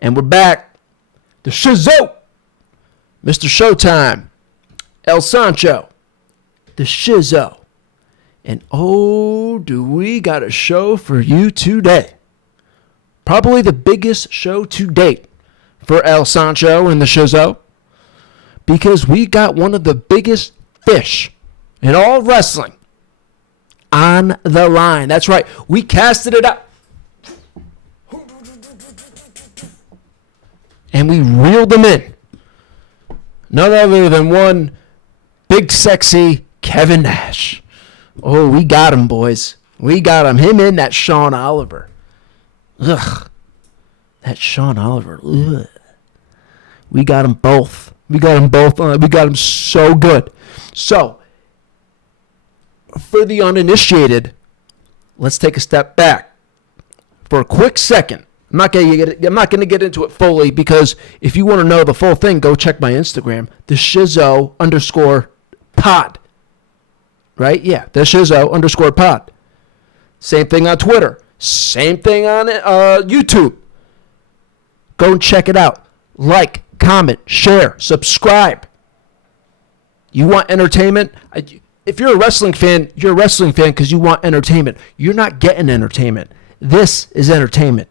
And we're back. The Shizow. Mr. Showtime. El Sancho. The Shizow. And oh, do we got a show for you today. Probably the biggest show to date for El Sancho and the Shizow. Because we got one of the biggest fish in all wrestling on the line. That's right. We casted it up. And we reeled them in. None other than one big, sexy Kevin Nash. Oh, we got him, boys. We got him. Him and that Sean Oliver. Ugh. That Sean Oliver. Ugh. We got them both. We got them both. We got them so good. So, for the uninitiated, let's take a step back for a quick second. I'm not going to get into it fully because if you want to know the full thing, go check my Instagram, the Shizow_pod. Right? Yeah, the Shizow_pod. Same thing on Twitter. Same thing on YouTube. Go and check it out. Like, comment, share, subscribe. You want entertainment? If you're a wrestling fan, you're a wrestling fan because you want entertainment. You're not getting entertainment. This is entertainment.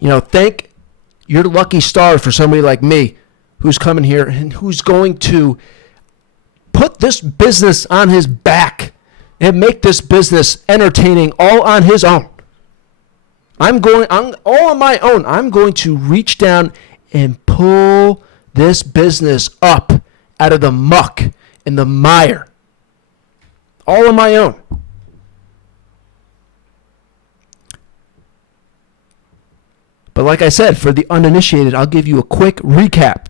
You know, thank your lucky star for somebody like me who's coming here and who's going to put this business on his back and make this business entertaining all on his own. I'm all on my own. I'm going to reach down and pull this business up out of the muck and the mire. All on my own. But like I said, for the uninitiated, I'll give you a quick recap.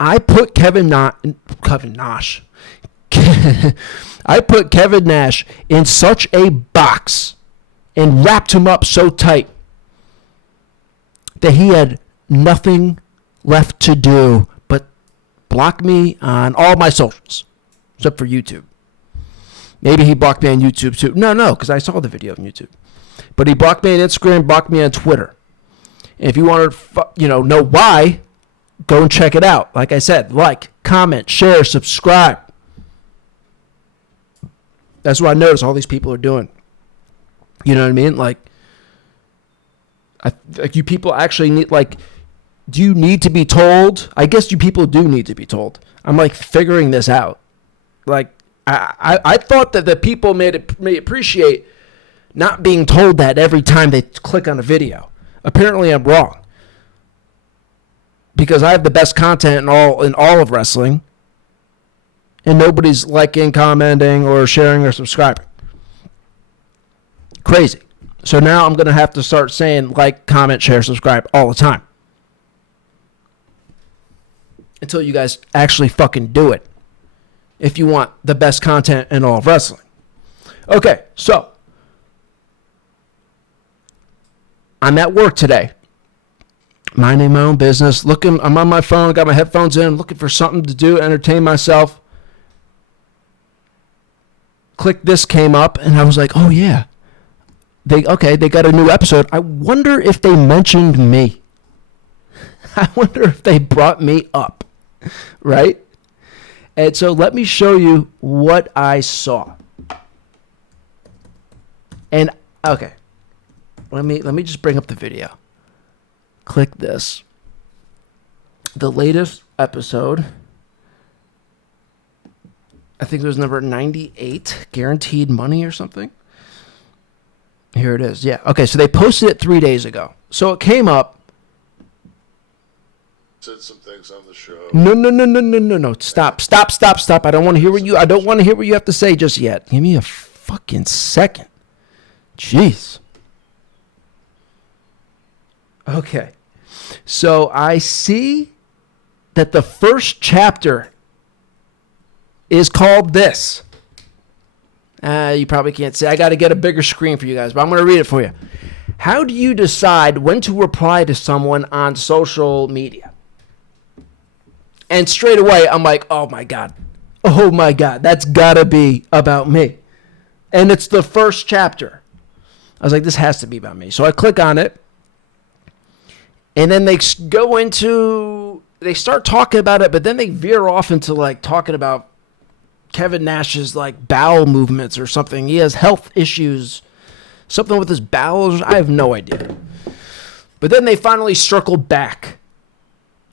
I put Kevin Nash. I put Kevin Nash in such a box and wrapped him up so tight that he had nothing left to do but block me on all my socials, except for YouTube. Maybe he blocked me on YouTube too. No, because I saw the video on YouTube. But he blocked me on Instagram, blocked me on Twitter. And if you want to know why, go and check it out. Like I said, like, comment, share, subscribe. That's what I notice all these people are doing. You know what I mean? Like you people actually need, do you need to be told? I guess you people do need to be told. I'm figuring this out. I thought that the people may appreciate not being told that every time they click on a video. Apparently I'm wrong. Because I have the best content in all of wrestling. And nobody's liking, commenting, or sharing, or subscribing. Crazy. So now I'm going to have to start saying like, comment, share, subscribe all the time. Until you guys actually fucking do it. If you want the best content in all of wrestling. Okay, so. I'm at work today. Minding my own business. I'm on my phone, got my headphones in, looking for something to do, entertain myself. Kliq This came up, and I was like, oh yeah. They got a new episode. I wonder if they mentioned me. I wonder if they brought me up. Right? And so let me show you what I saw. And, okay. Let me just bring up the video. Kliq This. The latest episode. I think it was number 98. Guaranteed Money or something. Here it is. Yeah. Okay, so they posted it 3 days ago. So it came up. Said some things on the show. No. Stop. I don't want to hear what you have to say just yet. Give me a fucking second. Jeez. Okay, so I see that the first chapter is called this. You probably can't see. I got to get a bigger screen for you guys, but I'm going to read it for you. How do you decide when to reply to someone on social media? And straight away, I'm like, oh my God, that's got to be about me. And it's the first chapter. I was like, this has to be about me. So I click on it. And then they start talking about it, but then they veer off into like talking about Kevin Nash's like bowel movements or something. He has health issues, something with his bowels. I have no idea. But then they finally circled back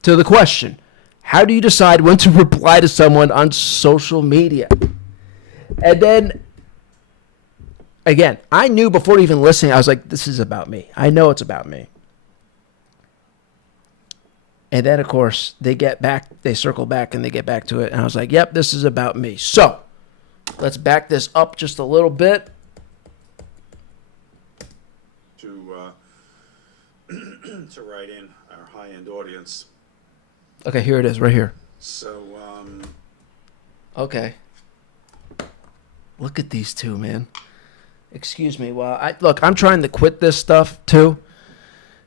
to the question: how do you decide when to reply to someone on social media? And then, again, I knew before even listening, I was like, this is about me. I know it's about me. And then, of course, they circle back and they get back to it. And I was like, yep, this is about me. So let's back this up just a little bit. To write in our high-end audience. Okay, here it is, right here. So, okay. Look at these two, man. Excuse me. Well, look, I'm trying to quit this stuff, too.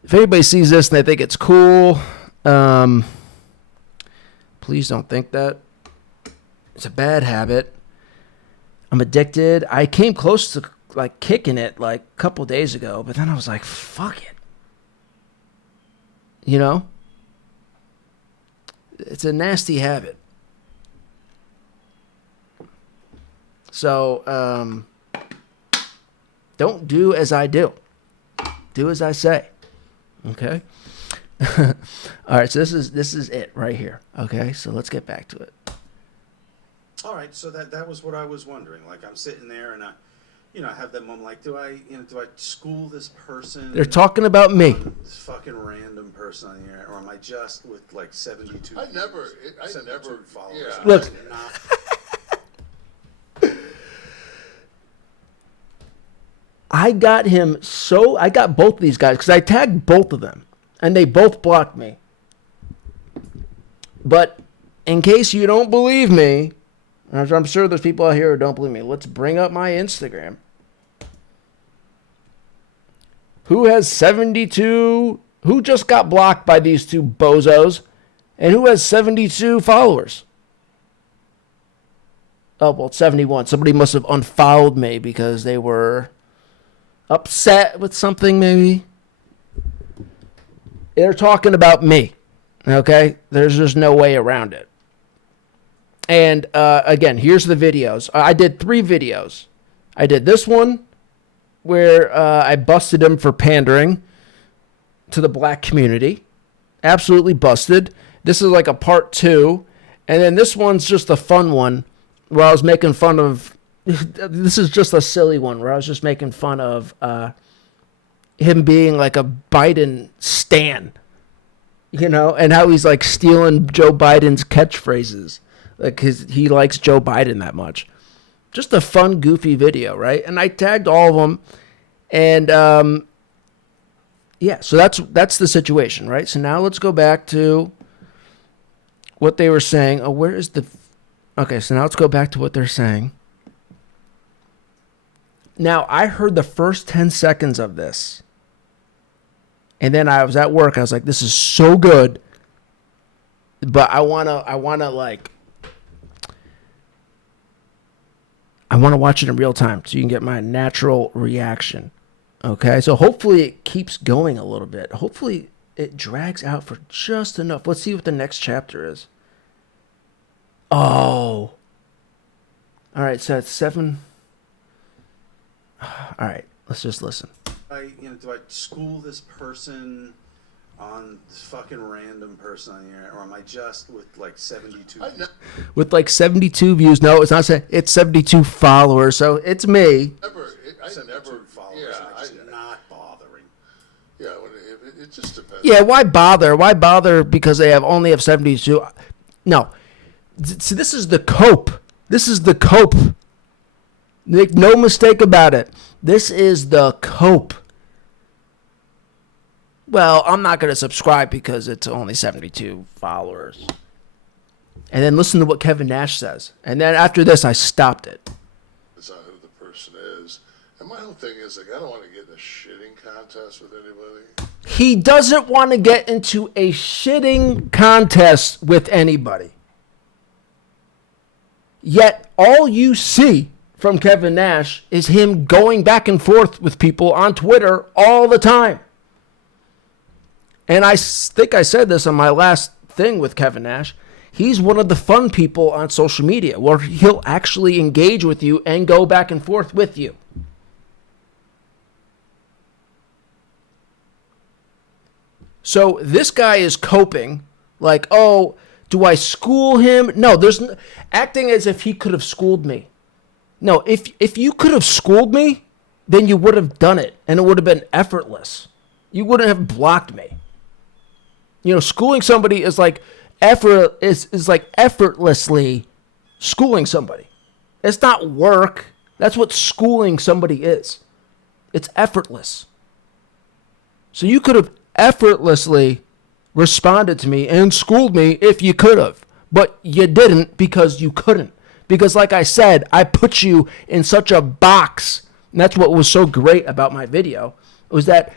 If anybody sees this and they think it's cool, please don't think that. It's a bad habit. I'm addicted. I came close to, like, kicking it, like, a couple days ago, but then I was like, fuck it. You know? It's a nasty habit. So, don't do as I do. Do as I say. Okay? All right, so this is it right here. Okay, so let's get back to it. All right, so that was what I was wondering. Like, I'm sitting there and I have that moment. Like, do I school this person? They're talking about me. This fucking random person on here, or am I just with like 72? I never followers. Yeah. Look. I got both of these guys because I tagged both of them and they both blocked me. But in case you don't believe me, I'm sure there's people out here who don't believe me, let's bring up my Instagram. Who just got blocked by these two bozos and who has 72 followers? Oh, well, 71. Somebody must have unfollowed me because they were upset with something, maybe. They're talking about me, okay? There's just no way around it. And, again, here's the videos. I did 3 videos. I did this one where I busted him for pandering to the black community. Absolutely busted. This is like a part 2. And then this one's just a fun one where I was making fun of... This is just a silly one where I was just making fun of him being like a Biden stan, and how he's like stealing Joe Biden's catchphrases, like he likes Joe Biden that much. Just a fun, goofy video, right? And I tagged all of them, and yeah, so that's the situation, right? So now let's go back to what they were saying. Oh, where is the? Okay, so now let's go back to what they're saying. Now, I heard the first 10 seconds of this. And then I was at work. I was like, this is so good. But I want to watch it in real time so you can get my natural reaction. Okay? So hopefully it keeps going a little bit. Hopefully it drags out for just enough. Let's see what the next chapter is. Oh. All right, so it's 7... All right, let's just listen. Do I school this person on this fucking random person on here, or am I just with like 72? With like 72 views? No, it's not. It's 72 followers, so it's me. I never followers. Yeah, I'm just not bothering. Yeah, it just depends. Yeah, why bother? Why bother because they only have 72? No. See, this is the cope. This is the cope. Make no mistake about it. This is the cope. Well, I'm not going to subscribe because it's only 72 followers. And then listen to what Kevin Nash says. And then after this, I stopped it. It's not who the person is. And my whole thing is, like, I don't want to get in a shitting contest with anybody. He doesn't want to get into a shitting contest with anybody. Yet all you see from Kevin Nash is him going back and forth with people on Twitter all the time. And I think I said this on my last thing with Kevin Nash. He's one of the fun people on social media where he'll actually engage with you and go back and forth with you. So this guy is coping like, oh, do I school him? No, acting as if he could have schooled me. No, if you could have schooled me, then you would have done it, and it would have been effortless. You wouldn't have blocked me. You know, schooling somebody is like effortlessly schooling somebody. It's not work. That's what schooling somebody is. It's effortless. So you could have effortlessly responded to me and schooled me if you could have, but you didn't because you couldn't. Because like I said, I put you in such a box. And that's what was so great about my video, was that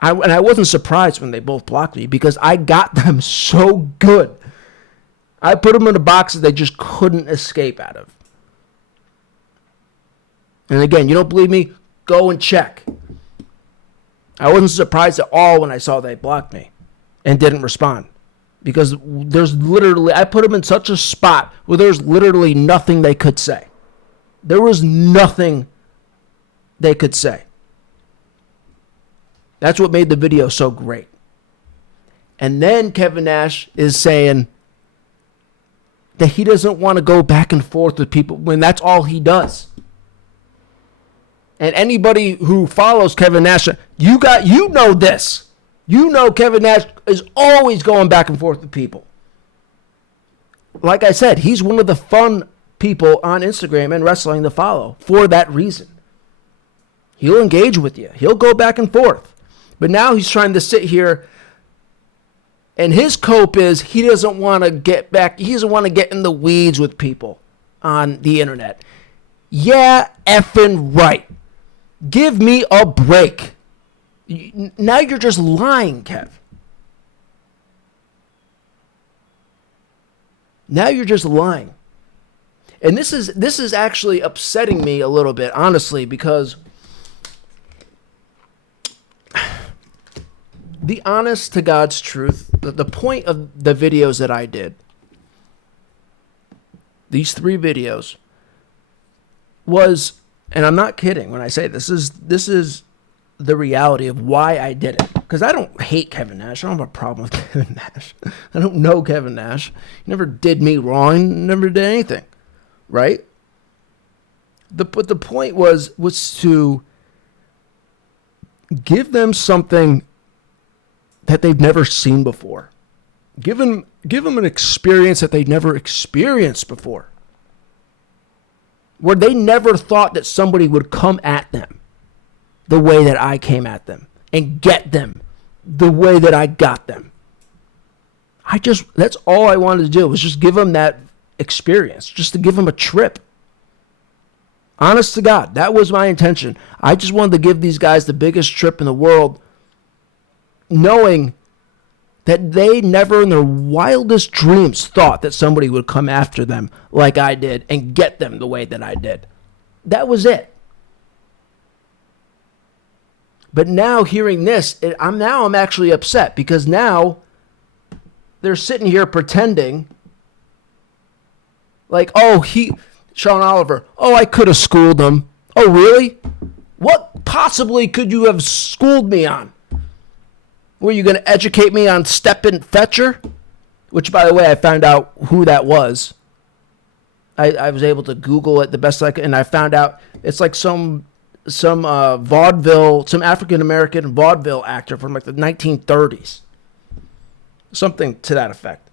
I wasn't surprised when they both blocked me because I got them so good. I put them in a box that they just couldn't escape out of. And again, you don't believe me? Go and check. I wasn't surprised at all when I saw they blocked me and didn't respond. Because I put them in such a spot where there's literally nothing they could say. There was nothing they could say. That's what made the video so great. And then Kevin Nash is saying that he doesn't want to go back and forth with people when that's all he does. And anybody who follows Kevin Nash, you know this. You know Kevin Nash is always going back and forth with people. Like I said, he's one of the fun people on Instagram and wrestling to follow for that reason. He'll engage with you. He'll go back and forth. But now he's trying to sit here, and his cope is he doesn't want to get back. He doesn't want to get in the weeds with people on the internet. Yeah, effing right. Give me a break. Now you're just lying, Kev. Now you're just lying. And this is actually upsetting me a little bit, honestly, because the honest to God's truth, the point of the videos that I did, these 3 videos, was, and I'm not kidding when I say this is the reality of why I did it. Because I don't hate Kevin Nash. I don't have a problem with Kevin Nash. I don't know Kevin Nash. He never did me wrong. Never did anything. Right? But the point was to give them something that they've never seen before. Give them an experience that they've never experienced before. Where they never thought that somebody would come at them the way that I came at them and get them the way that I got them. That's all I wanted to do, was just give them that experience, just to give them a trip. Honest to God, that was my intention. I just wanted to give these guys the biggest trip in the world, knowing that they never in their wildest dreams thought that somebody would come after them like I did and get them the way that I did. That was it. But now hearing this, I'm actually upset, because now they're sitting here pretending like, Sean Oliver, I could have schooled him. Oh, really? What possibly could you have schooled me on? Were you going to educate me on Stepin Fetcher? Which, by the way, I found out who that was. I was able to Google it the best I could, and I found out it's like some vaudeville, some African-American vaudeville actor from like the 1930s. Something to that effect.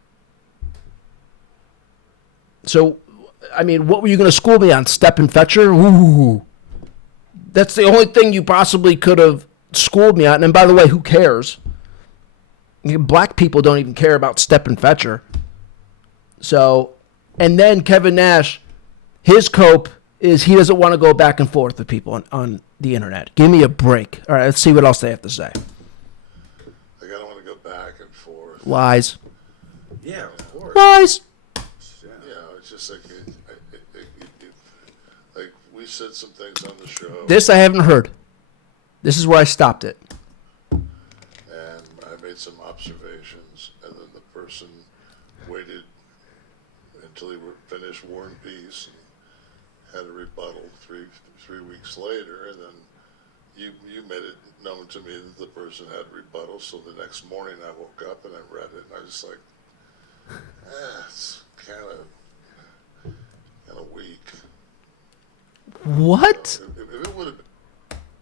So, I mean, what were you going to school me on? Stepin Fetcher? Ooh. That's the only thing you possibly could have schooled me on. And by the way, who cares? Black people don't even care about Stepin Fetcher. So, and then Kevin Nash, his cope is he doesn't want to go back and forth with people on the internet. Give me a break. All right, let's see what else they have to say. Like, I don't want to go back and forth. Lies. Yeah, of course. Lies. You know, it's just like, like we said some things on the show. This I haven't heard. This is where I stopped it. And I made some observations, and then the person waited until he finished War and Peace and had a rebuttal three weeks later, and then you made it known to me that the person had a rebuttal. So the next morning I woke up and I read it, and I was just like, it's kind of weak. What? If it would have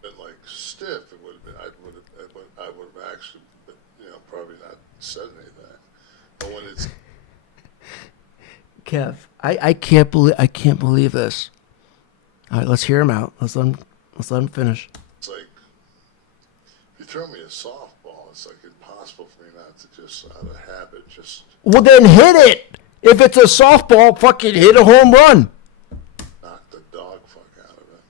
been like stiff, it would have been. I would have actually, probably not said anything. But when it's Kev, I can't believe this. All right, let's hear him out. Let's let him finish. it's like if you throw me a softball, it's like impossible for me not to just out of habit just Well, then hit it. If it's a softball, fucking hit a home run. knock the dog fuck out of it.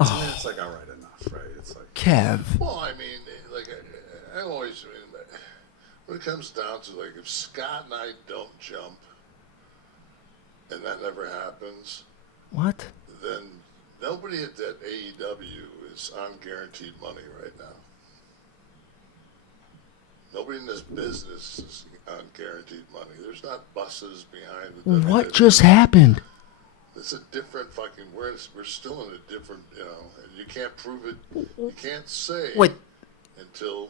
I mean, it's like, all right, enough, right? It's like, Kev. Well, I mean, like I always when it comes down to like if Scott and I don't jump, and that never happens, What? then nobody at that AEW is on guaranteed money right now. Nobody in this business is on guaranteed money. There's not buses behind the What WWE. just happened? It's a different fucking. We're still in a different, and you can't prove it. You can't say Wait. until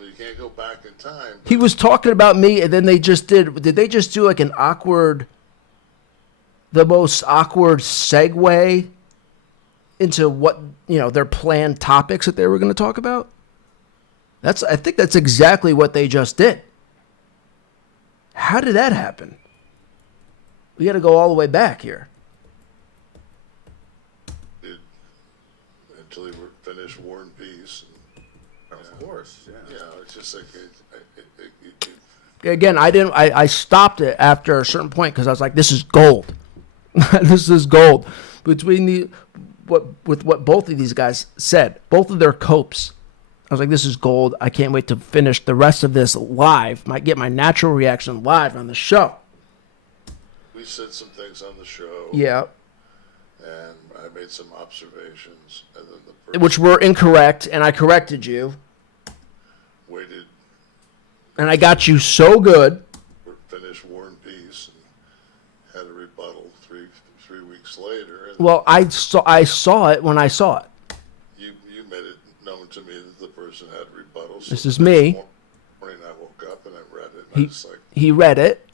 you can't go back in time. He was talking about me, and then they just did they just do like the most awkward segue into what, their planned topics that they were going to talk about? I think that's exactly what they just did. How did that happen? We got to go all the way back here. Did until he finished War and Peace. of course, yeah. It's just like Again, I stopped it after a certain point because I was like, this is gold. This is gold. Between what both of these guys said, both of their copes, I was like, this is gold. I can't wait to finish the rest of this live. Get my natural reaction live on the show. we said some things on the show. Yeah. And I made some observations, and then the person Which were incorrect, and I corrected you. waited And I got you so good. finished War and Peace and had a rebuttal three weeks later. And Well, I saw it when I saw it. you made it known to me that the person had a rebuttal. So This the is next me. morning I woke up and I read it, and I was like, He read it.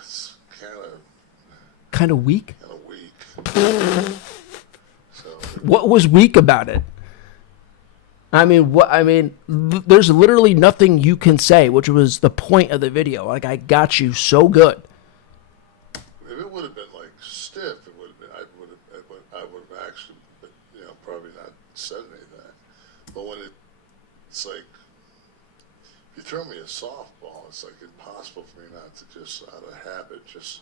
it's Kind of weak. kind of weak. So What was weak about it? There's literally nothing you can say, which was the point of the video. Like, I got you so good. if it would have been like stiff, it would have been. I would have actually, probably not said anything. But when it's like, if you throw me a softball, it's like impossible for me not to just out of habit just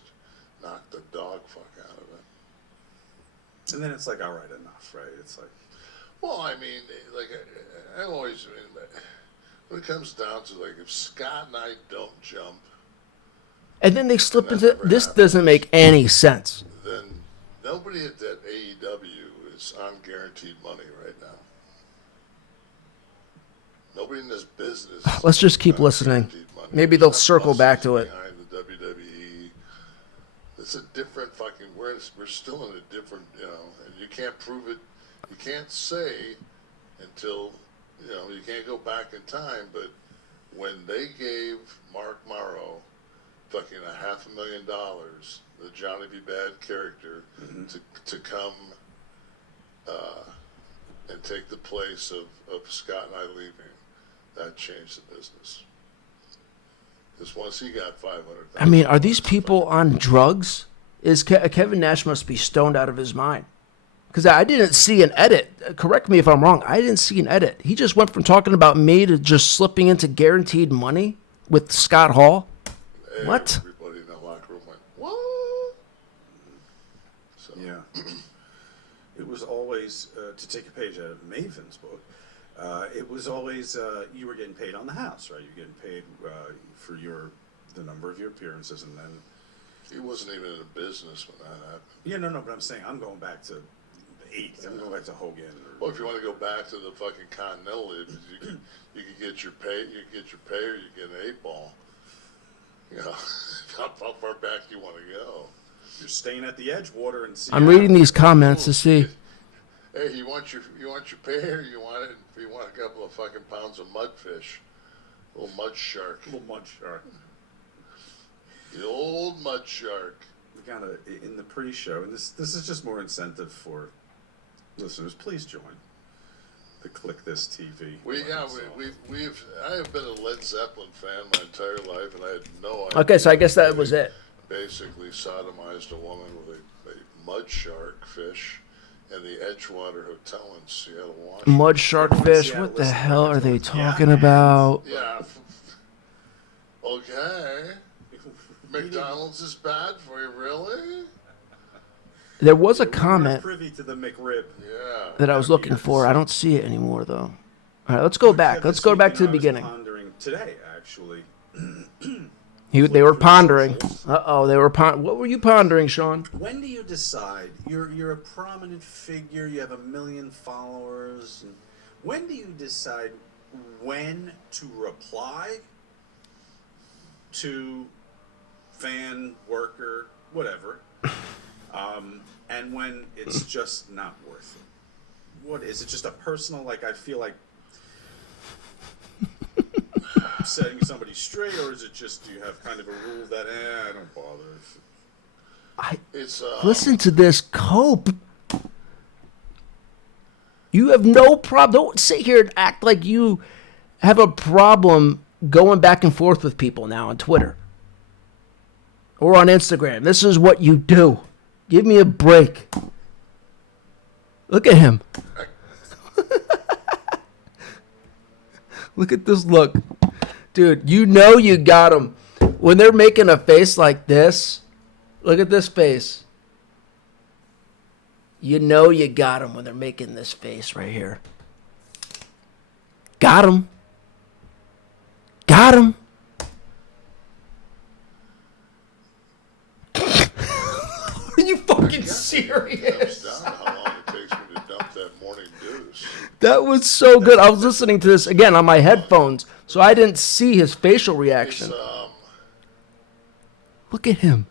knock the dog fuck out of it. And then it's like, all right, enough, right? It's like, Well, I mean, like I always, when it comes down to like if Scott and I don't jump, And then they slip That into never this. happens. Doesn't make any sense. then nobody at that AEW is on guaranteed money right now. Nobody in this business. Let's just keep is on listening. guaranteed money. Maybe There's they'll not circle back buses to it. Behind the WWE, it's a different fucking. We're still in a different, and you can't prove it. You can't say until you can't go back in time. But when they gave Mark Morrow fucking $500,000, the Johnny B. Bad character, to come and take the place of Scott and I leaving, that changed the business. Because once he got 500,000, Are these people on drugs? Kevin Nash must be stoned out of his mind. Because I didn't see an edit. Correct me if I'm wrong. I didn't see an edit. He just went from talking about me to just slipping into guaranteed money with Scott Hall. What? Everybody in the locker room went, what? So, yeah. It was always, to take a page out of Maven's book, it was always, you were getting paid on the house, right? You're getting paid for the number of your appearances, and then He wasn't even in business when that happened. Yeah, no, but I'm saying I'm going back to the 80s. I'm going back to Hogan. Well, if you want to go back to the fucking Continental, you could get your pay, or you get an 8-ball. You know, how far back do you want to go? You're staying at the Edgewater and see. I'm reading these comments to see. Hey, you want your pay, or you want a couple of fucking pounds of mudfish, a little mud shark. Little mud shark. The old mud shark. We got in the pre-show, and this is just more incentive for listeners. Please join the Kliq This TV. I have been a Led Zeppelin fan my entire life, and I had no idea. Okay, so I guess that was it. Basically sodomized a woman with a mud shark fish in the Edgewater Hotel in Seattle, Washington. Mud shark fish? What the hell are they talking about? Yeah. Okay. McDonald's is bad for you, really? There was a comment Privy to the McRib. Yeah. that I was looking for. I don't see it anymore, though. All right, let's go back. Let's go back to the beginning. Pondering today, actually. They were pondering. Uh-oh, they were what were you pondering, Sean? When do you decide you're a prominent figure, you have 1 million followers, and when do you decide when to reply to fan, worker, whatever, and when it's just not worth it? What is it? Just a personal, like, I feel like setting somebody straight, or is it just, do you have kind of a rule that I don't bother? Listen to this cope. You have no problem. Don't sit here and act like you have a problem going back and forth with people now on Twitter or on Instagram. This is what you do. Give me a break. Look at him. Look at this look. Dude, you know you got him. When they're making a face like this, look at this face. You know you got him when they're making this face right here. Got him. Got him. Are you fucking serious? How long it takes me to dump that morning deuce. That was so good. I was listening to this again on my headphones, so I didn't see his facial reaction. Look at him.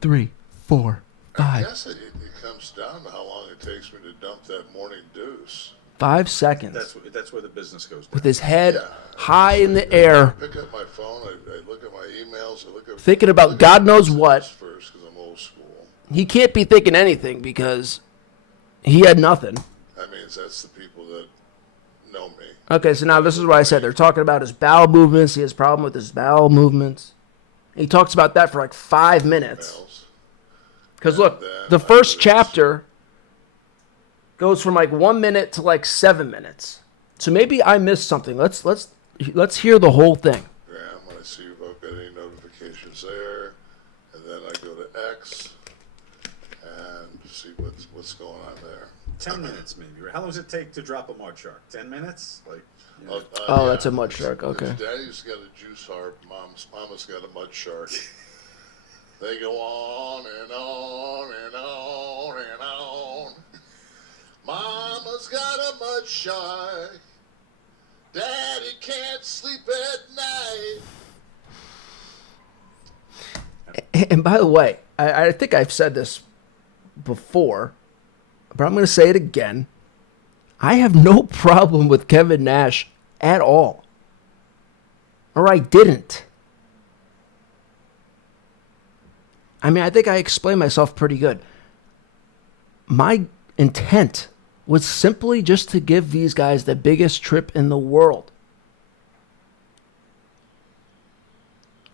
3, 4, 5. I guess it comes down to how long it takes me to dump that morning deuce. 5 seconds. That's where the business goes down. With his head high in the air. I pick up my phone, I look at my emails, I look at Thinking about God knows what. First, because I'm old school. He can't be thinking anything because he had nothing. That means that's the people that know me. Okay, so now this is what I said. They're talking about his bowel movements. He has a problem with his bowel movements. He talks about that for like 5 minutes. Because look, the first chapter goes from like 1 minute to like 7 minutes. So maybe I missed something. Let's hear the whole thing. I'm going to see if I've got any notifications there, and then I go to X and see what's going on there. 10 minutes maybe. Right? How long does it take to drop a mud shark? 10 minutes? Like. You know. Yeah. That's a mud shark. Okay. Daddy's got a juice harp. Mama's got a mud shark. They go on and on and on and on. Mama's got a mud shark. Daddy can't sleep at night. And by the way, I think I've said this before, but I'm going to say it again. I have no problem with Kevin Nash at all. Or I didn't. I mean, I think I explained myself pretty good. My intent was simply just to give these guys the biggest trip in the world.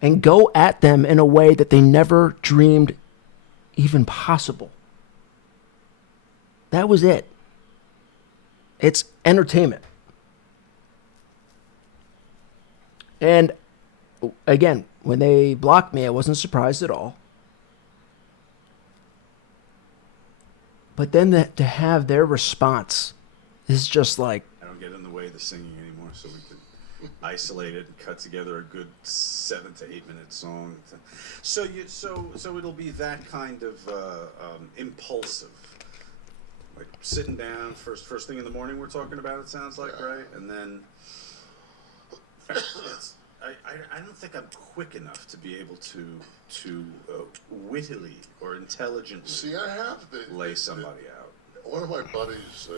And go at them in a way that they never dreamed even possible. That was it. It's entertainment. And again, when they blocked me, I wasn't surprised at all. But then to have their response is just like... I don't get in the way of the singing anymore, so we can... isolate it and cut together a good 7 to 8 minute song. So it'll be that kind of impulsive, like sitting down first thing in the morning. We're talking about, it sounds like, right? And then I don't think I'm quick enough to be able to wittily or intelligently See, I have lay somebody out. One of my buddies,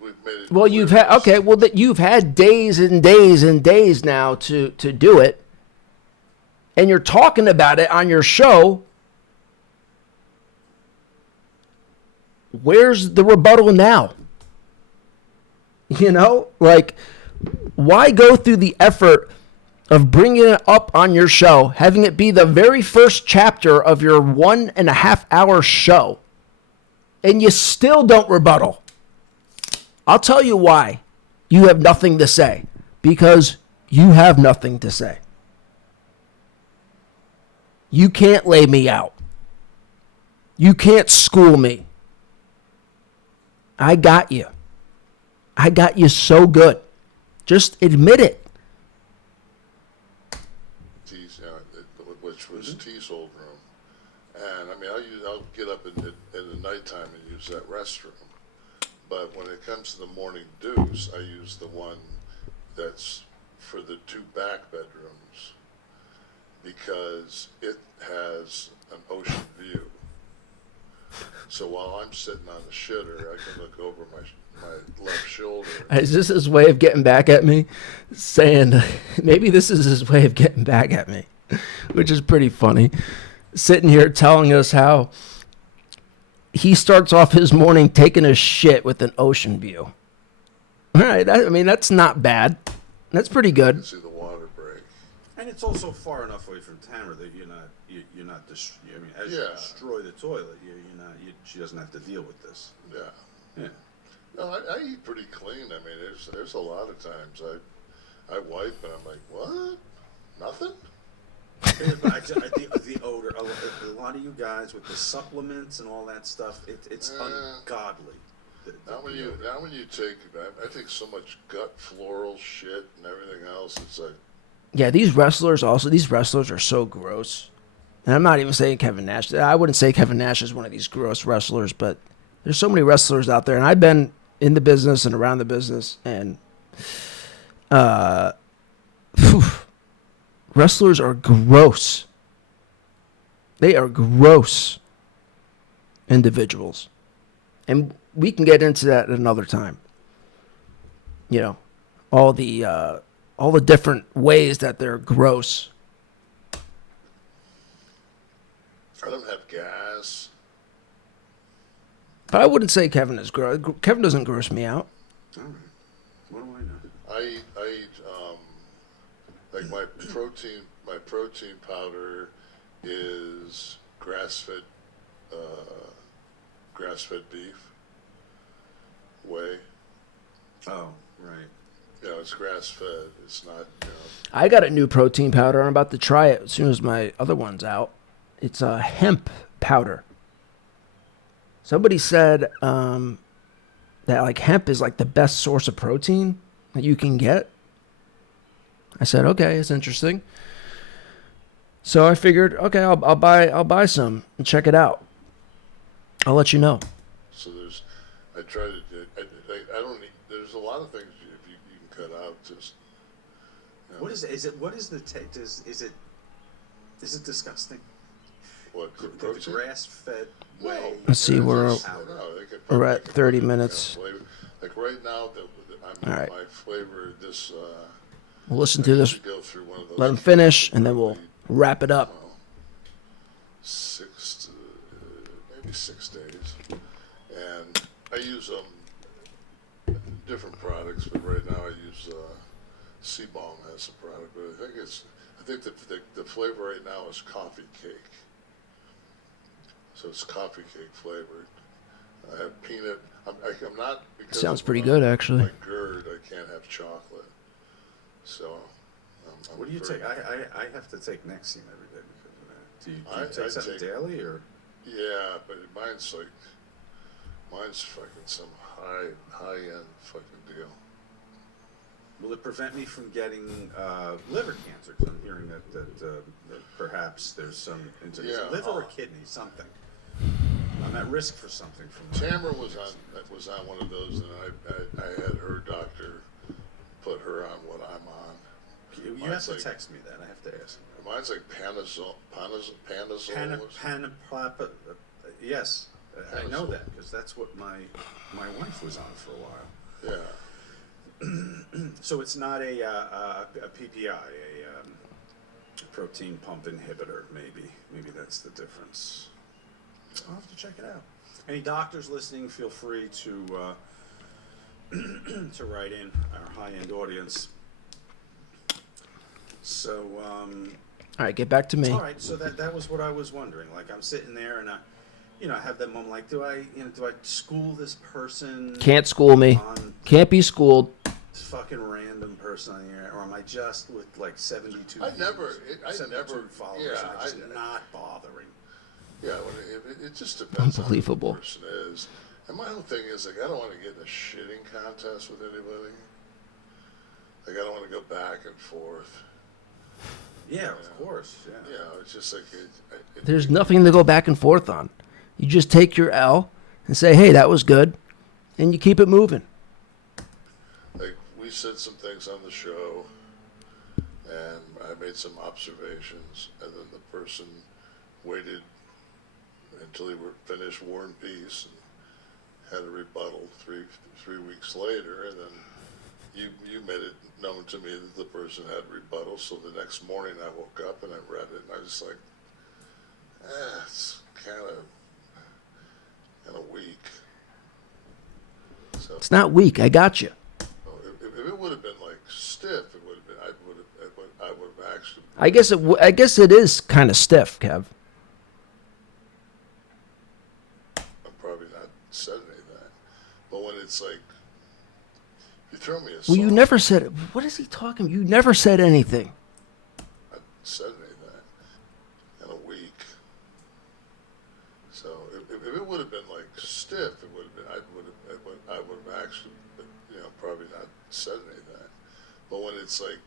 we've made it. Well, you've had that you've had days and days and days now to do it, and you're talking about it on your show. Where's the rebuttal now? You know, like, why go through the effort of bringing it up on your show, having it be the very first chapter of your 1.5 hour show, and you still don't rebuttal? I'll tell you why you have nothing to say. Because you have nothing to say. You can't lay me out. You can't school me. I got you. I got you so good. Just admit it. Which was T's old room. And I mean, I'll get up in the nighttime and use that restroom. But when it comes to the morning dews, I use the one that's for the 2 back bedrooms because it has an ocean view. So while I'm sitting on the shitter, I can look over my left shoulder. Is this his way of getting back at me? Saying, maybe this is his way of getting back at me, which is pretty funny. Sitting here telling us how he starts off his morning taking a shit with an ocean view. All right, that's not bad. That's pretty You good. can see the water break. And it's also far enough away from Tamara that you're not. I mean, as you destroy the toilet, she doesn't have to deal with this. Yeah. Yeah. No, I eat pretty clean. I mean, there's a lot of times I wipe and I'm like, what? Nothing? The odor. A lot of you guys with the supplements and all that stuff, it's ungodly. Now when you take, I take so much gut floral shit and everything else. It's like, Yeah, these wrestlers are so gross. And I'm not even saying Kevin Nash. I wouldn't say Kevin Nash is one of these gross wrestlers, but there's so many wrestlers out there. And I've been in the business and around the business, and wrestlers are gross. They are gross individuals. And we can get into that at another time. You know, all the different ways that they're gross. I don't have gas. But I wouldn't say Kevin is gross. Kevin doesn't gross me out. All right. What do I know? I eat like my protein powder is grass-fed beef whey. Oh, right. You know, it's grass-fed. It's not, you know. I got a new protein powder. I'm about to try it as soon as my other one's out. It's a hemp powder. Somebody said that like hemp is like the best source of protein that you can get. I said, okay, it's interesting. So I figured, okay, I'll buy some and check it out. I'll let you know. So I try to, I don't eat, there's a lot of things if you can cut out. Just, you know. What is the taste? Is it disgusting? What, the The protein? grass-fed whey. Let's see, we're at 30 minutes. Like right now, All right. my flavor, this. We'll listen to this. Go through one of those Let him finish, and then we'll wrap it up. maybe 6 days, and I use different products, but right now I use Seabalm as a product. But I think the flavor right now is coffee cake. So it's coffee cake flavored. I have peanut. I'm not. Because Sounds pretty good, actually. My GERD, I can't have chocolate. So. What do you take? I have to take Nexium every day because of that. Do you take something daily or? Yeah, but mine's fucking some high end fucking deal. will it prevent me from getting liver cancer? Because I'm hearing that perhaps there's some is it liver or kidney, something. I'm at risk for something from that. Tamara was on one of those, and I had her doctor put her on what I'm on. You have to text me that. I have to ask. Mine's like Panazol. Yes, I know that because that's what my wife was on for a while. Yeah. So it's not a PPI, a protein pump inhibitor. Maybe that's the difference. I'll have to check it out. Any doctors listening, feel free to to write in, our high-end audience. So, All right, get back to me. all right. So that was what I was wondering. Like I'm sitting there and I have that moment. Like, do I school this person? Can't school me. On Can't be schooled. this fucking random person on here, or am I just with like 72? I never followers. yeah, and it's not bothering. Yeah, it just depends Unbelievable. on who the person is. And my whole thing is, like, I don't want to get in a shitting contest with anybody. Like, I don't want to go back and forth. Yeah, of course. Yeah. You know, it's just like... There's nothing to go back and forth on. You just take your L and say, hey, that was good, and you keep it moving. Like, we said some things on the show, and I made some observations, and then the person waited until he finished War and Peace and had a rebuttal three weeks later, and then you made it known to me that the person had rebuttal. So the next morning I woke up and I read it, and I was like, it's kind of weak. So It's not weak. I got you. if it would have been like stiff, it would have been I would have actually. I guess it is kind of stiff, Kev. I've probably not said any of that, but when it's like you throw me a Well, you soft- never said it. What is he talking? You never said anything. I said any of that in a week. So if it would have been like stiff, it would have been I would have actually, probably not said any of that. But when it's like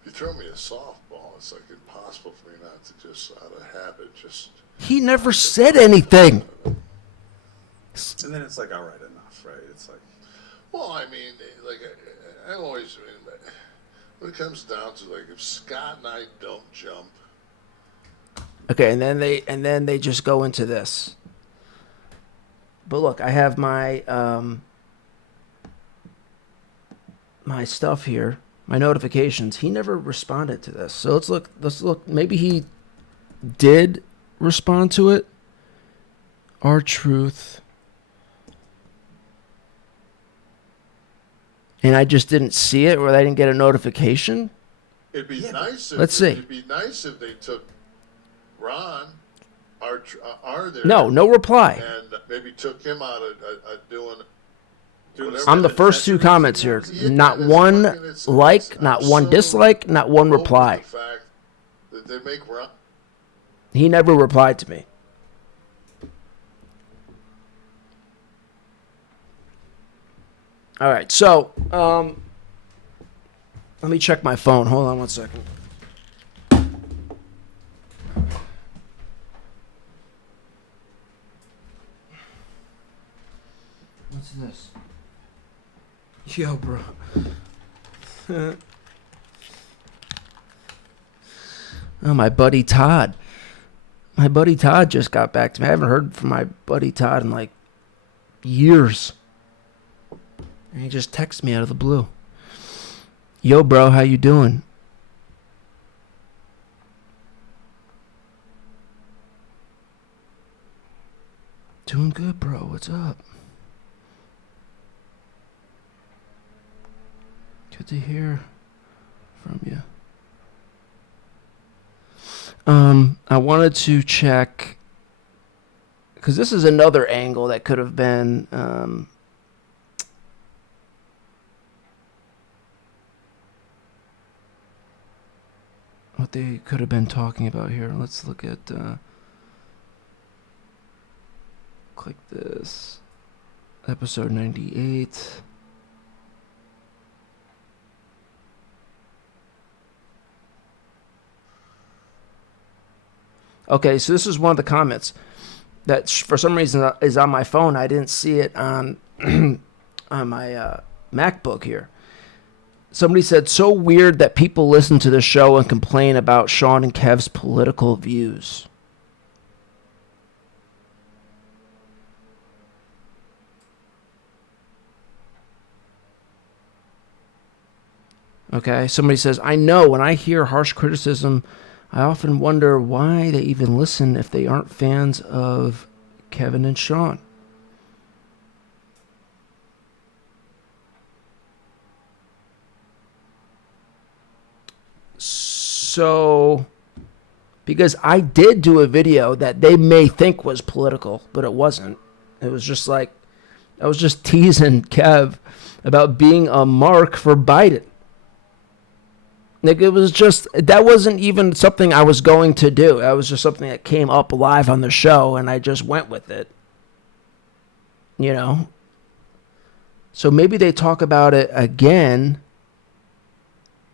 if you throw me a softball, it's like impossible for me not to just out of habit just. He never said anything. And then it's like, all right, enough, right? It's like, Well, I mean, like I always when it comes down to like if Scott and I don't jump. Okay, and then they just go into this. But look, I have my my stuff here, my notifications. He never responded to this. So let's look. Maybe he did respond to it. R-Truth. And I just didn't see it, or I didn't get a notification. It'd be nice. Let's see. It'd be nice if they took Ron, our there. No reply. And maybe took him out of doing. whatever. I'm the first two comments here. Not one like, not one dislike, not one reply. The fact that they make Ron. He never replied to me. All right, so let me check my phone. Hold on one second. What's this? Yo, bro. Oh, my buddy Todd. My buddy Todd just got back to me. I haven't heard from my buddy Todd in like years. And he just texted me out of the blue. Yo, bro, how you doing? Doing good, bro. What's up? Good to hear from you. I wanted to check, because this is another angle that could have been what they could have been talking about here. Let's look at click this episode 98. Okay, so this is one of the comments that for some reason is on my phone. I didn't see it on on my MacBook here. Somebody said, so weird that people listen to the show and complain about Sean and Kev's political views. Okay, somebody says, I know when I hear harsh criticism, I often wonder why they even listen if they aren't fans of Kevin and Sean. So, because I did do a video that they may think was political, but it wasn't. It was just like, I was just teasing Kev about being a mark for Biden. Like, it was just, that wasn't even something I was going to do. That was just something that came up live on the show, and I just went with it. You know? So maybe they talk about it again,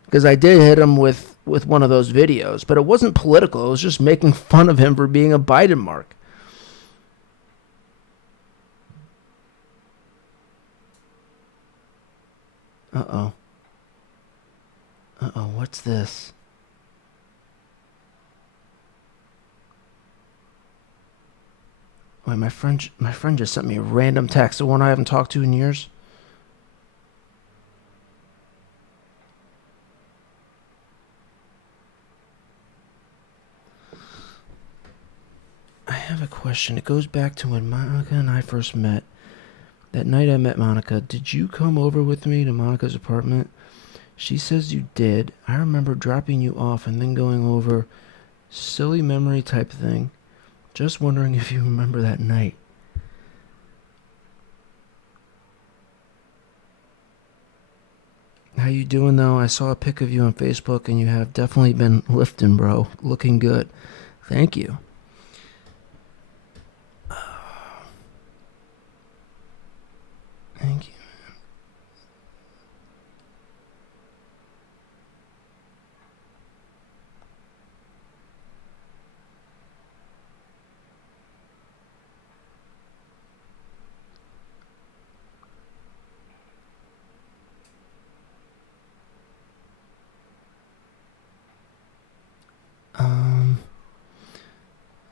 because I did hit him with one of those videos, but it wasn't political. It was just making fun of him for being a Biden mark. Uh-oh. Uh-oh, what's this? Wait, my friend just sent me a random text, the one I haven't talked to in years. I have a question. It goes back to when Monica and I first met. That night I met Monica. Did you come over with me to Monica's apartment? She says you did. I remember dropping you off and then going over. Silly memory type thing. Just wondering if you remember that night. How you doing though? I saw a pic of you on Facebook and you have definitely been lifting, bro. Looking good. Thank you. Thank you.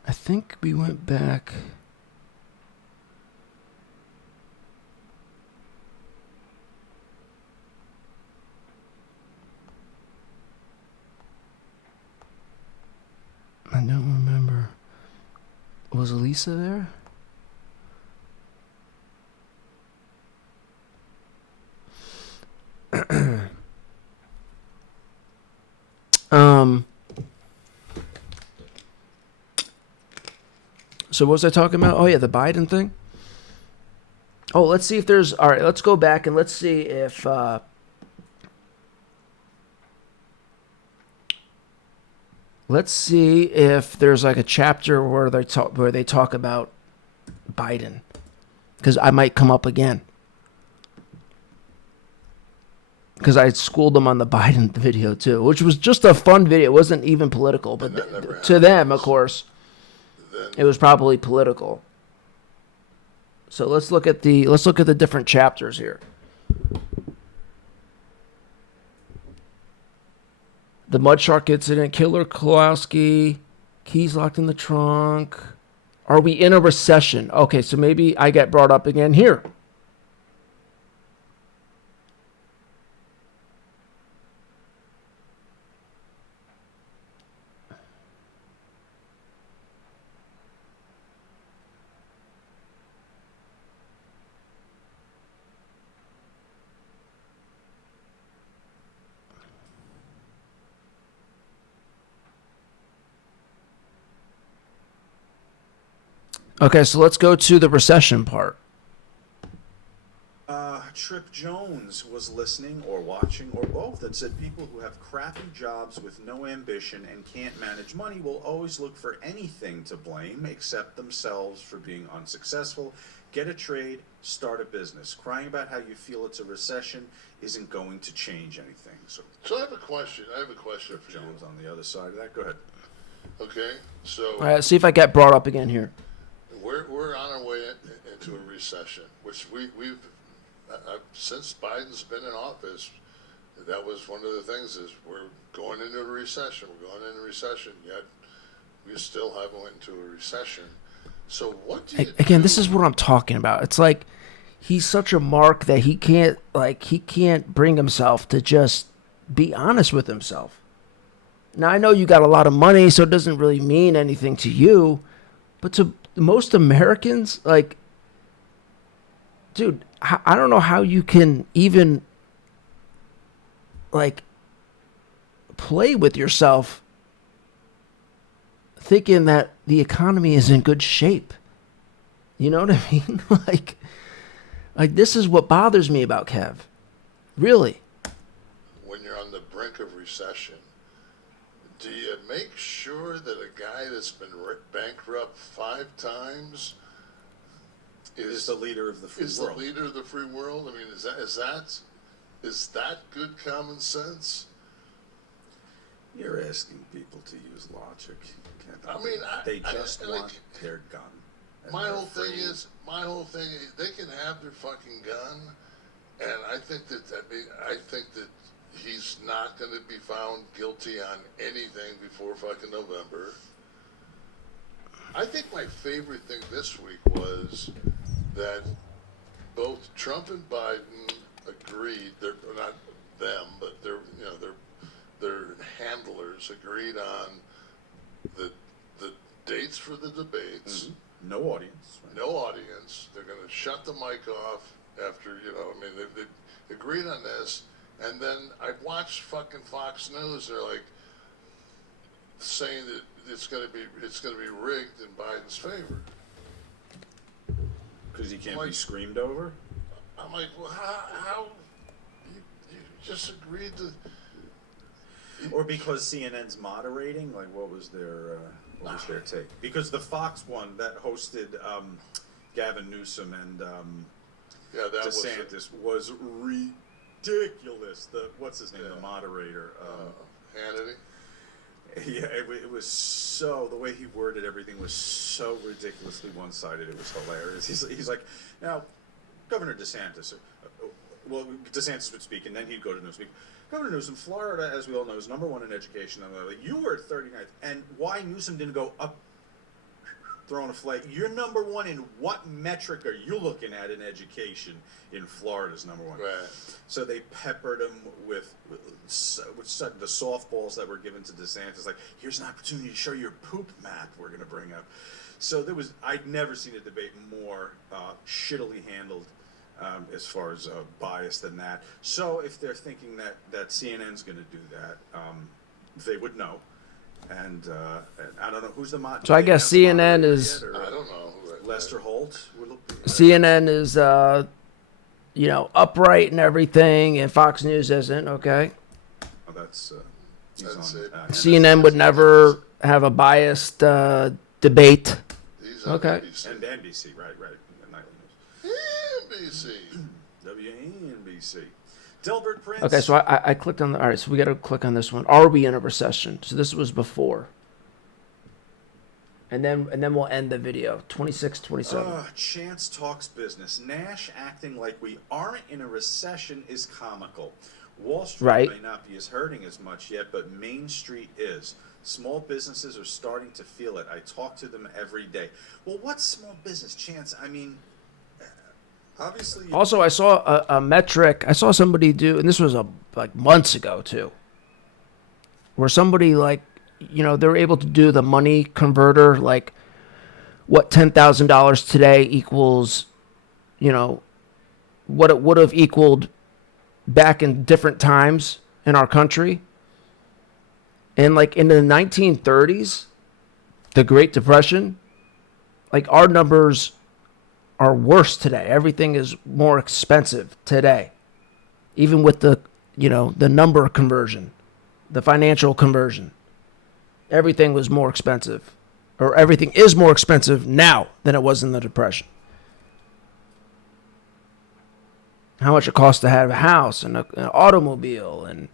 I think we went back. I don't remember. Was Elisa there? So what was I talking about? Oh yeah, the Biden thing. Oh, let's see if there's. All right, let's go back and let's see if. Let's see if there's like a chapter where they talk about Biden, because I might come up again. Because I schooled them on the Biden video too, which was just a fun video. It wasn't even political, but to them, of course, it was probably political. So let's look at the different chapters here. The Mud Shark incident, Killer Kowalski, keys locked in the trunk. Are we in a recession? Okay, so maybe I get brought up again here. Okay, so let's go to the recession part. Trip Jones was listening or watching or both and said people who have crappy jobs with no ambition and can't manage money will always look for anything to blame except themselves for being unsuccessful. Get a trade, start a business. Crying about how you feel it's a recession isn't going to change anything. So I have a question. I have a question Trip for Jones you. on the other side of that. Go ahead. Okay, so All right, see if I get brought up again here. we're on our way into a recession, which we've since Biden's been in office. That was one of the things is we're going into a recession. We're going into a recession, yet we still haven't went into a recession. So what do you Again, do? this is what I'm talking about. It's like he's such a mark that he can't bring himself to just be honest with himself. Now, I know you got a lot of money, so it doesn't really mean anything to you, but to most Americans, like, dude, I don't know how you can even, like, play with yourself thinking that the economy is in good shape. You know what I mean? Like this is what bothers me about Kev. Really. When you're on the brink of recession, do you make sure that a guy that's been bankrupt 5 times Is the leader of the free world. the leader of the free world? I mean, is that good common sense? You're asking people to use logic. I mean, they just like, want their gun. and My they're whole thing free. is they can have their fucking gun, and I think that he's not going to be found guilty on anything before fucking November. I think my favorite thing this week was that both Trump and Biden agreed. They're not them, but their handlers agreed on the dates for the debates. Mm-hmm. No audience. Right? No audience. They're going to shut the mic off after, they agreed on this. And then I watched fucking Fox News. They're like saying that it's going to be rigged in Biden's favor. Because he can't be screamed over? I'm like, well, how you just agreed to... Or because CNN's moderating? Like, what was their take? Because the Fox one that hosted Gavin Newsom and DeSantis was ridiculous. What's his name? Yeah. The moderator. Hannity? Yeah, it was so, the way he worded everything was so ridiculously one-sided. It was hilarious. He's like, now, Governor DeSantis, DeSantis would speak, and then he'd go to Newsom speak. Governor Newsom, Florida, as we all know, is #1 in education. You were 39th, and why Newsom didn't go up throwing a flag? You're #1 in what metric are you looking at in education in Florida's #1? Right. So they peppered him with the softballs that were given to DeSantis. Like, here's an opportunity to show your poop map we're going to bring up. So I'd never seen a debate more shittily handled as far as bias than that. So if they're thinking that CNN's going to do that, they would know. And I don't know who's the mod. So I guess CNN is. I don't know. Lester Holt. CNN is, upright and everything, and Fox News isn't. Okay. Oh, that's it. CNN would never have a biased debate. Okay. And NBC, right. NBC. WNBC. Delbert Prince. Okay, so I clicked on all right, so we got to click on this one. Are we in a recession? So this was before. And then we'll end the video. 26, 27. Chance talks business. NASH acting like we aren't in a recession is comical. Wall Street may not be as hurting as much yet, but Main Street is. Small businesses are starting to feel it. I talk to them every day. Well, what's small business, Chance? I mean, obviously. Also, I saw a metric. I saw somebody do, and this was months ago too, where somebody they were able to do the money converter, like what $10,000 today equals, what it would have equaled back in different times in our country. And in the 1930s, the Great Depression, our numbers are worse today. Everything is more expensive today. Even with the number conversion, the financial conversion. Everything was more expensive. Or everything is more expensive now than it was in the Depression. How much it costs to have a house and an automobile and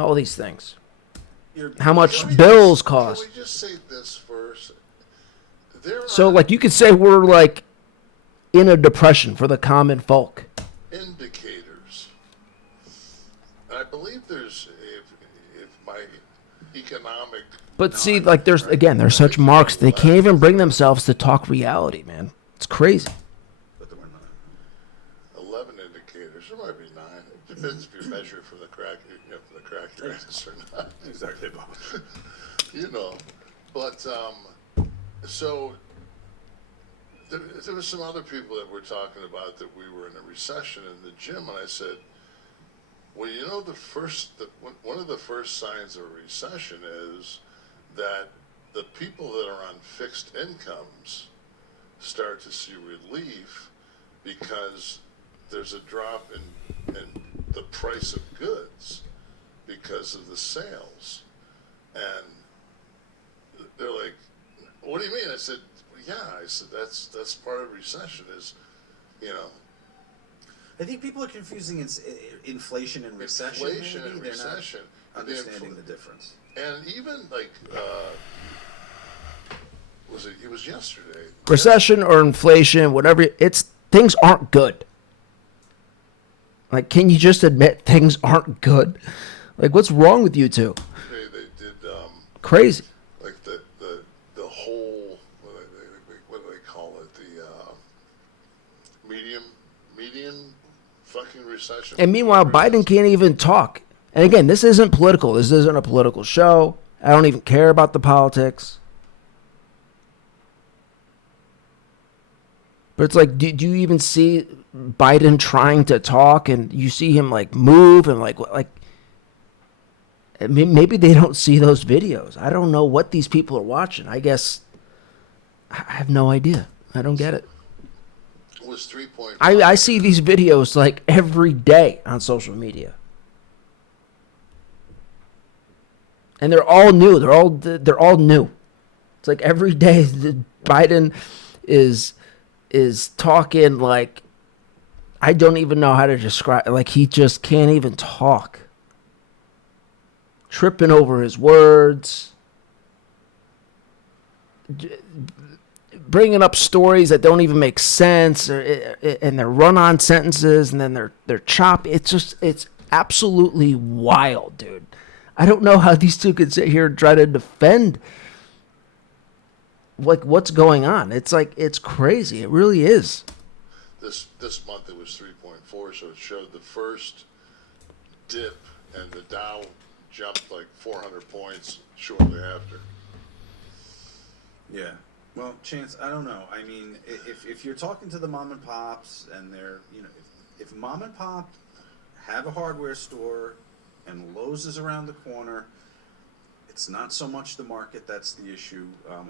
all these things. how much Can we bills just- cost. Can we just say this first? So, like, you could say we're, like, in a depression for the common folk. Indicators. I believe there's, if my economic, But see, like, there's such marks, they can't even bring themselves to talk reality, man. It's crazy. But there were none. 11 indicators, there might be 9. It depends if you measure from the crack, from the crack your ass or not. Exactly, Bob. You know, but so there were some other people that were talking about that we were in a recession in the gym, and I said, well, you know, one of the first signs of a recession is that the people that are on fixed incomes start to see relief because there's a drop in the price of goods because of the sales. And they're like, what do you mean? I said, yeah. I said, that's part of recession is, you know. I think people are confusing inflation and recession. Inflation maybe. and They're recession. not understanding the difference. And even like, it was yesterday. Recession or inflation, whatever, things aren't good. Like, can you just admit things aren't good? Like, what's wrong with you two? They did, Crazy. like the whole, what do they call it? The medium fucking recession. And meanwhile, Biden can't even talk. And again, this isn't political. This isn't a political show. I don't even care about the politics. But it's like, do you even see Biden trying to talk, and you see him like move and like maybe they don't see those videos. I don't know what these people are watching. I guess I have no idea. I don't get it. It was 3.5. I see these videos like every day on social media. And they're all new. They're all new. It's like every day Biden is talking like, I don't even know how to describe, like he just can't even talk. Tripping over his words. Bringing up stories that don't even make sense, and they're run-on sentences, and then they're choppy. It's absolutely wild, dude. I don't know how these two could sit here and try to defend like what's going on. It's like, it's crazy. It really is. This month it was 3.4, so it showed the first dip, and the Dow jumped like 400 points shortly after. Yeah. Well, Chance, I don't know. I mean, if you're talking to the mom and pops, and they're, you know, if mom and pop have a hardware store and Lowe's is around the corner, it's not so much the market that's the issue.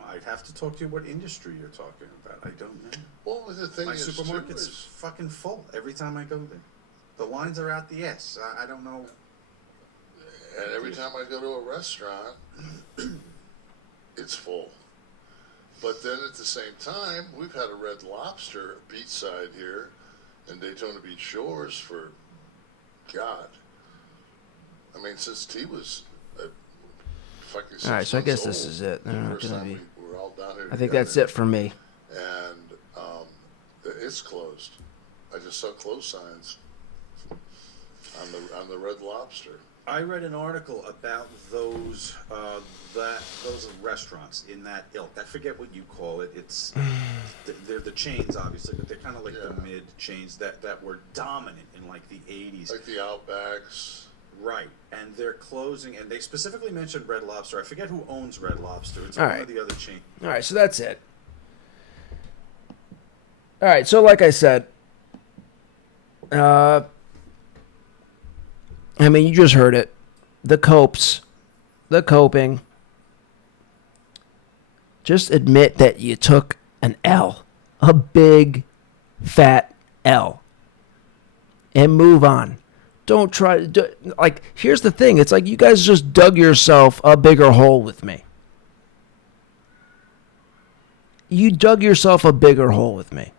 I'd have to talk to you what industry you're talking about. I don't know. Well, the thing My is, supermarket's too, is fucking full every time I go there. The lines are out the ass. I don't know. and every time I go to a restaurant, it's full. But then at the same time, we've had a Red Lobster beachside here in Daytona Beach Shores for, God, I mean, since T was fucking 6 All right, so I months guess this old, is it. They're the not first gonna time be. we were all down here I think together. that's it for me. And it's closed. I just saw close signs on the Red Lobster. I read an article about those those restaurants in that ilk. I forget what you call it. It's they're the chains, obviously, but they're kind of like the mid chains that were dominant in like the 80s. Like the Outbacks. Right, and they're closing, and they specifically mentioned Red Lobster. I forget who owns Red Lobster. It's All one right. of the other chains. All right, so that's it. All right, so like I said, I mean, you just heard it. The coping. Just admit that you took an L, a big, fat L, and move on. Don't try to do, like, here's the thing. It's like you guys just dug yourself a bigger hole with me. You dug yourself a bigger hole with me.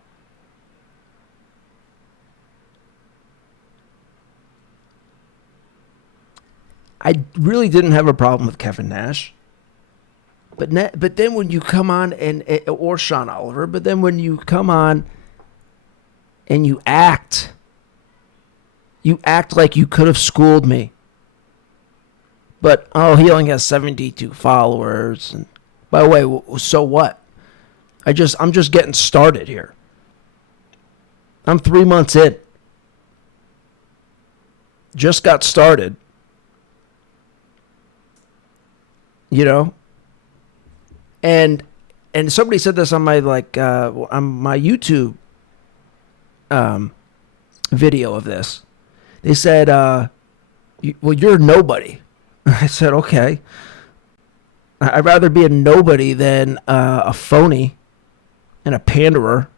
I really didn't have a problem with Kevin Nash. But then when you come on or Sean Oliver, but then when you come on and you act like you could have schooled me. But he only has 72 followers. And by the way, so what? I'm just getting started here. I'm 3 months in. Just got started. You know? And somebody said this on my on my YouTube video of this. They said, well, you're nobody. I said, okay. I'd rather be a nobody than a phony and a panderer.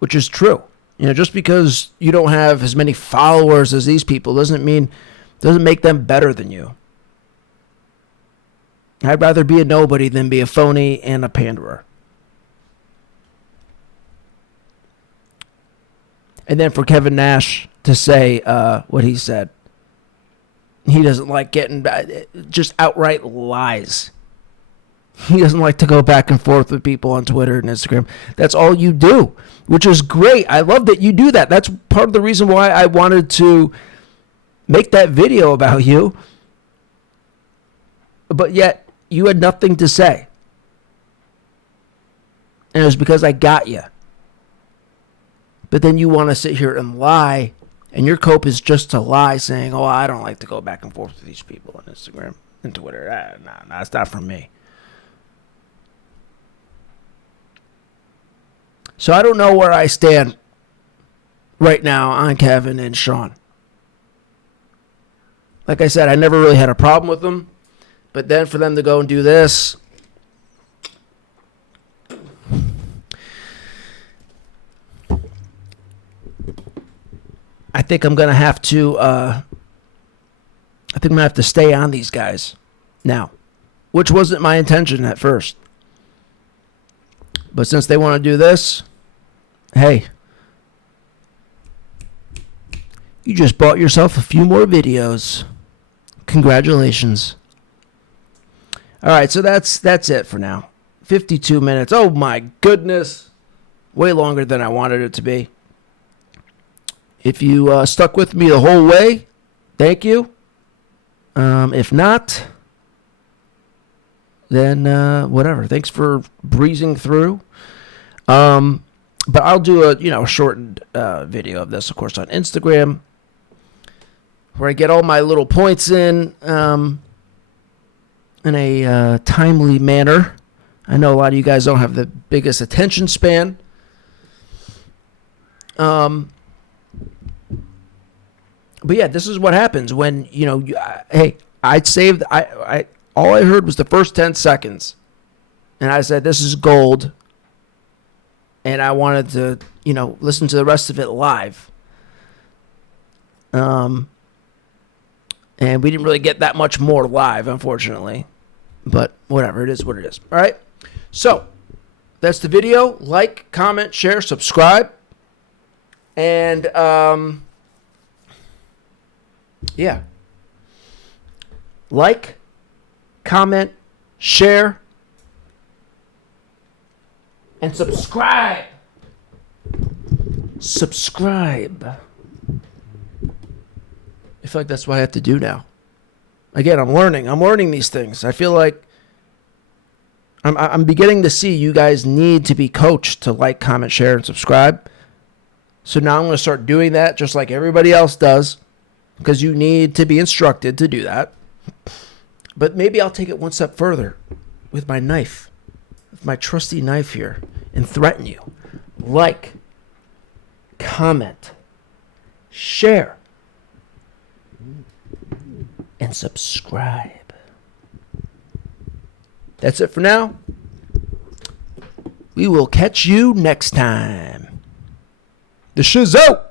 Which is true. You know, just because you don't have as many followers as these people doesn't make them better than you. I'd rather be a nobody than be a phony and a panderer. And then for Kevin Nash to say what he said, he doesn't like getting just outright lies. He doesn't like to go back and forth with people on Twitter and Instagram. That's all you do, which is great. I love that you do that. That's part of the reason why I wanted to make that video about you. But yet, you had nothing to say. And it was because I got you. But then you want to sit here and lie, and your cope is just to lie, saying, oh, I don't like to go back and forth with these people on Instagram and Twitter. Nah, it's not for me. So I don't know where I stand right now on Kevin and Sean. Like I said, I never really had a problem with them. But then for them to go and do this, I think I'm gonna have to stay on these guys now, which wasn't my intention at first. But since they want to do this, hey, you just bought yourself a few more videos. Congratulations. All right, so that's it for now. 52 minutes. Oh, my goodness. Way longer than I wanted it to be. If you stuck with me the whole way, thank you. If not, then whatever. Thanks for breezing through. But I'll do a shortened video of this, of course, on Instagram, where I get all my little points in a timely manner. I know a lot of you guys don't have the biggest attention span. But yeah, this is what happens when, hey, all I heard was the first 10 seconds. And I said, this is gold. And I wanted to, listen to the rest of it live. And we didn't really get that much more live, unfortunately. But whatever, it is what it is. All right. So that's the video. Like, comment, share, subscribe. And yeah. Like, comment, share, and subscribe. Subscribe. I feel like that's what I have to do now. Again, I'm learning these things. I feel like I'm beginning to see you guys need to be coached to like, comment, share, and subscribe. So now I'm going to start doing that just like everybody else does, because you need to be instructed to do that. But maybe I'll take it one step further with my knife, with my trusty knife here, and threaten you. Like, comment, share, and subscribe. That's it for now. We will catch you next time. The Shizow!